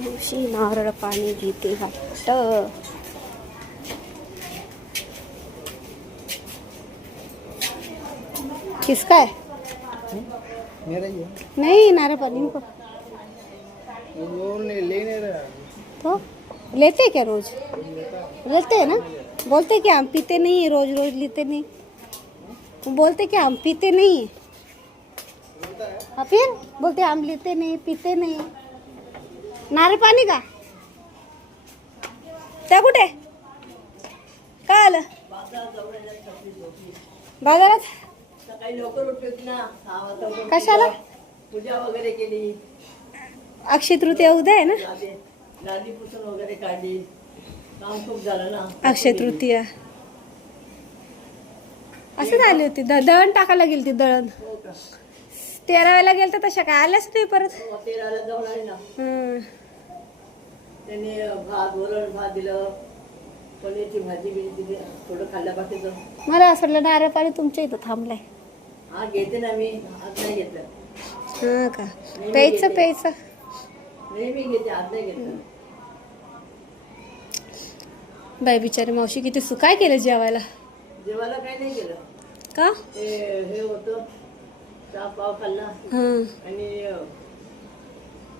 मावशी नारळ पाणी घेते वाटतं. किसका है? मेरा ही है। नहीं नारळ पानी को वो ले नहीं रहा। तो लेते हैं क्या रोज? लेते हैं ना. बोलते कि हम पीते नहीं है, रोज रोज लेते नहीं. बोलते कि हम पीते नहीं है. हाँ फिर बोलते हम लेते नहीं पीते नहीं. नारळ पाणी का त्या कुठे काय आलं बाजारात? सकाळी लवकर उठत ना 6 वाजता. कशाला? पूजा वगैरे केली. अक्षय तृतीया उद्या आहे ना. लादी पुसून वगैरे काढली. काम खूप झालं ना. अक्षय तृतीया असं झाली होती. दळण टाकायला गेली ती. दळण हो का? 13 वेळेला गेल तर तशा काय आल्याच नाही परत. 13ला जाऊन आली ना. हम्म. त्यांनी वरण भात दिलं. पनीरची भाजी दिली. थोडं खाल्ल्या बाकीचं. मला असं वाटलं नारळ पाणी तुमच्या इथं थांबलंय. हा घेते ना मी. आज नाही घेतलं. हा का? प्यायचं प्यायचं. नेहमी घेते. आज नाही घेतलं. बाई बिचारी मावशी किती काय केलं जेवायला? जेवायला काही नाही केलं. का? हे होतं. चहा पाव खाल्ला. हं. आणि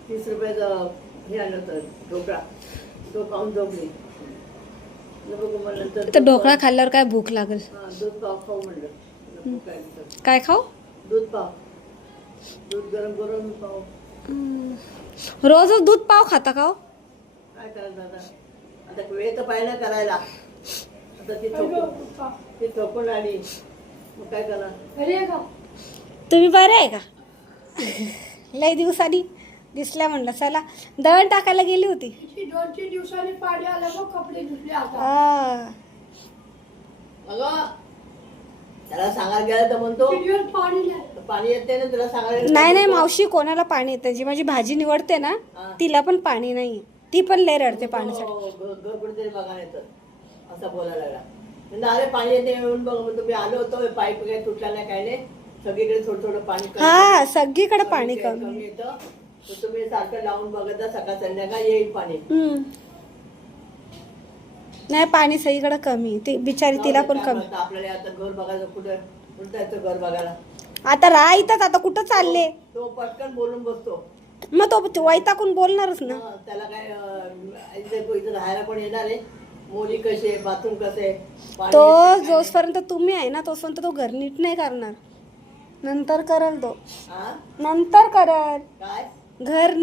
30 रुपयाचं हे आणलं होतं ढोकळा. तो खाऊन झोपली. बघू मग नंतर तर ढोकळा खाल्ल्यावर काय भूक लागेल? दूध पाव खाऊ म्हणलं. काय खाऊ? दूध पाव. दूध गरम करून पाव. रोजच दूध पाव खाता का हो? काय करायचं आता वेळ तर पाहिजे ना करायला. आता ती थोपून आली. मग काय करणार? तुम्ही बरे आहे का? लई दिवसांनी दिसल्या म्हणलं चला. दळण टाकायला गेली होती. 2-3 दिवसांनी पाणी आलं मग कपडे धुतले आता. हा. अगं त्याला सांगायला गेलं तर म्हणतो चुलीवर पाणी नाही. पाणी येते ना तुला सांगायला. नाही नाही मावशी कोणाला पाणी येतं? जी माझी भाजी निवडते ना तिला पण पाणी नाही. ती पण लय रडते पाण्यासाठी. घर कुठेतरी बघा येतं असं बोलायला लागला. म्हणजे अरे पाणी येते म्हणून बघ म्हणतो. मी आलो होतो. पाईप काही तुटला नाही काही नाही. सगळीकडे थोडं थोडं पाणी हा सगळीकडे पाणी कमी. येतं. तर तुम्ही सारखं लावून बघत जा. सकाळ संध्याकाळ येईल पाणी. नाही पाणी सगळीकडे कमी. ती बिचारी तिला पण कमी. आपल्याला आता घर बघायचं. कुठं जायचं घर बघायला? आता राह इथंच. आता कुठं चालले? तो पटकन बोलून बसतो. मग तो वैतागून बोलणारच ना. त्याला काय इथं राहायला पण येणार आहे. मोली कशी आहे, बाथरूम कसं आहे. तो जोपर्यंत तुम्ही आहे ना तोपर्यंत तो घर नीट नाही करणार. नंतर करल तो. हा नंतर करल काय घर.